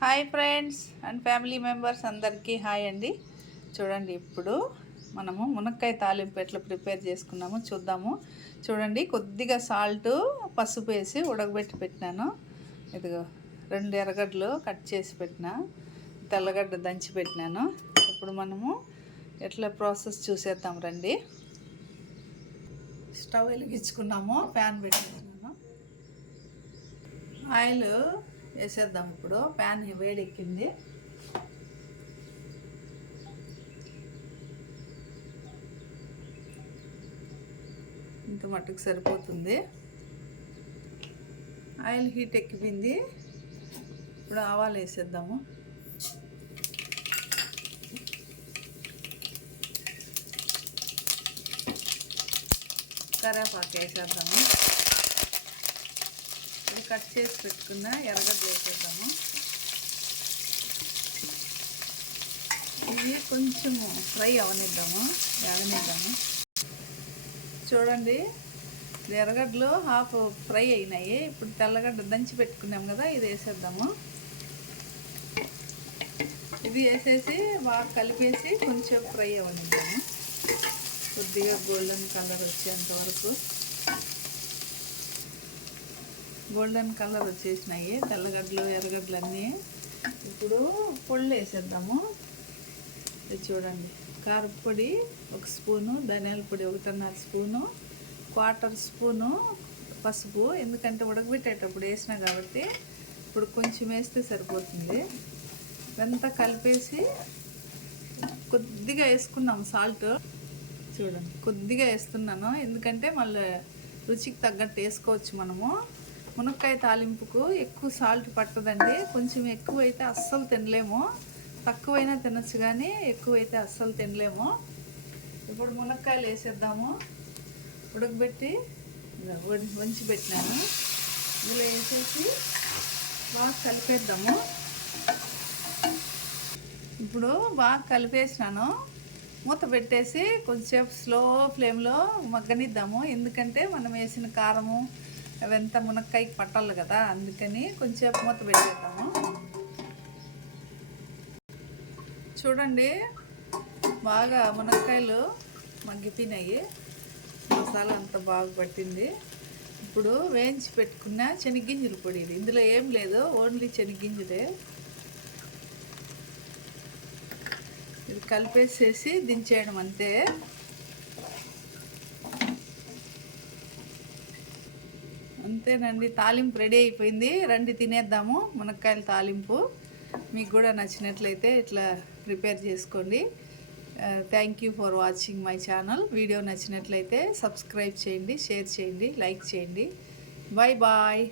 Hi friends and family members అందరికీ hi అండి. చూడండి, ఇప్పుడు మనము మునక్కాయ తాలింపు ఎట్లా ప్రిపేర్ చేసుకున్నామో చూద్దాము. చూడండి, కొద్దిగా సాల్ట్, పసుపు వేసి ఉడకబెట్టి పెట్టినాను. ఇదిగో 2 ఎర్రగడ్డలు కట్ చేసి పెట్టిన, తెల్లగడ్డ దంచి పెట్టినాను. ఇప్పుడు మనము ఎట్లా ప్రాసెస్ చూసేద్దాం రండి. స్టవ్ వెలిగించుకున్నాము, ప్యాన్ పెట్టేసినాను, ఆయిల్ వేసేద్దాం. ఇప్పుడు ప్యాన్ వేడెక్కింది. ఇంత మట్టుకు సరిపోతుంది. ఆయిల్ హీట్ ఎక్కిపోయింది. ఇప్పుడు ఆవాలు వేసేద్దాము. కరివేపాకు వేసేద్దాము. ఇప్పుడు కట్ చేసి పెట్టుకున్న ఎర్రగడ్డ వేసేద్దాము. ఇది కొంచెము ఫ్రై అవనిద్దాము, వేగనిద్దాము. చూడండి, ఎర్రగడ్డలు హాఫ్ ఫ్రై అయినాయి. ఇప్పుడు తెల్లగడ్డ దంచి పెట్టుకున్నాం కదా, ఇది వేసేద్దాము. ఇది వేసేసి బాగా కలిపేసి కొంచెం ఫ్రై అవనిద్దాము. కొద్దిగా గోల్డెన్ కలర్ వచ్చేంత వరకు. గోల్డెన్ కలర్ వచ్చేసినాయి తెల్లగడ్డలు, ఎర్రగడ్డలు అన్నీ. ఇప్పుడు పొళ్ళు వేసేద్దాము. ఇది చూడండి, కారపొడి 1 స్పూను, ధనియాల పొడి 1.5 స్పూను, 1/4 స్పూను పసుపు. ఎందుకంటే ఉడకబెట్టేటప్పుడు వేసినా కాబట్టి ఇప్పుడు కొంచెం వేస్తే సరిపోతుంది. ఇదంతా కలిపేసి కొద్దిగా వేసుకున్నాం సాల్ట్. చూడండి, కొద్దిగా వేస్తున్నాను, ఎందుకంటే మళ్ళీ రుచికి తగ్గట్టు వేసుకోవచ్చు. మనము మునక్కాయ తాలింపుకు ఎక్కువ సాల్ట్ పట్టదండి. కొంచెం ఎక్కువైతే అస్సలు తినలేము, తక్కువైనా తినచ్చు, కానీ ఎక్కువైతే అస్సలు తినలేము. ఇప్పుడు మునక్కాయలు వేసేద్దాము. ఉడకబెట్టి వంచి పెట్టినాను, ఇలా వేసేసి బాగా కలిపేద్దాము. ఇప్పుడు బాగా కలిపేసినాను. మూత పెట్టేసి కొంచెంసేపు స్లో ఫ్లేమ్లో మగ్గనిద్దాము. ఎందుకంటే మనం వేసిన కారము అవంతా మునక్కాయకి పట్టాలి కదా, అందుకని కొంచెంసేపు మూత పెట్టేద్దాము. చూడండి, బాగా మునక్కాయలు మగ్గిపోయినాయి, మసాలా అంతా బాగా పట్టింది. ఇప్పుడు వేయించి పెట్టుకున్న శనగ్గింజల పొడి, ఇది ఇందులో ఏం లేదు, ఓన్లీ శనగ్గింజలే. ఇది కలిపేసేసి దించేయడం అంతే. అంతేనండి, తాలింపు రెడీ అయిపోయింది. రండి తినేద్దాము మునక్కాయల తాలింపు. మీకు కూడా నచ్చినట్లయితే ఇట్లా ప్రిపేర్ చేసుకోండి. Thank you for watching my channel. Video నచ్చినట్లయితే సబ్స్క్రైబ్ చేయండి, షేర్ చేయండి, లైక్ చేయండి. Bye bye.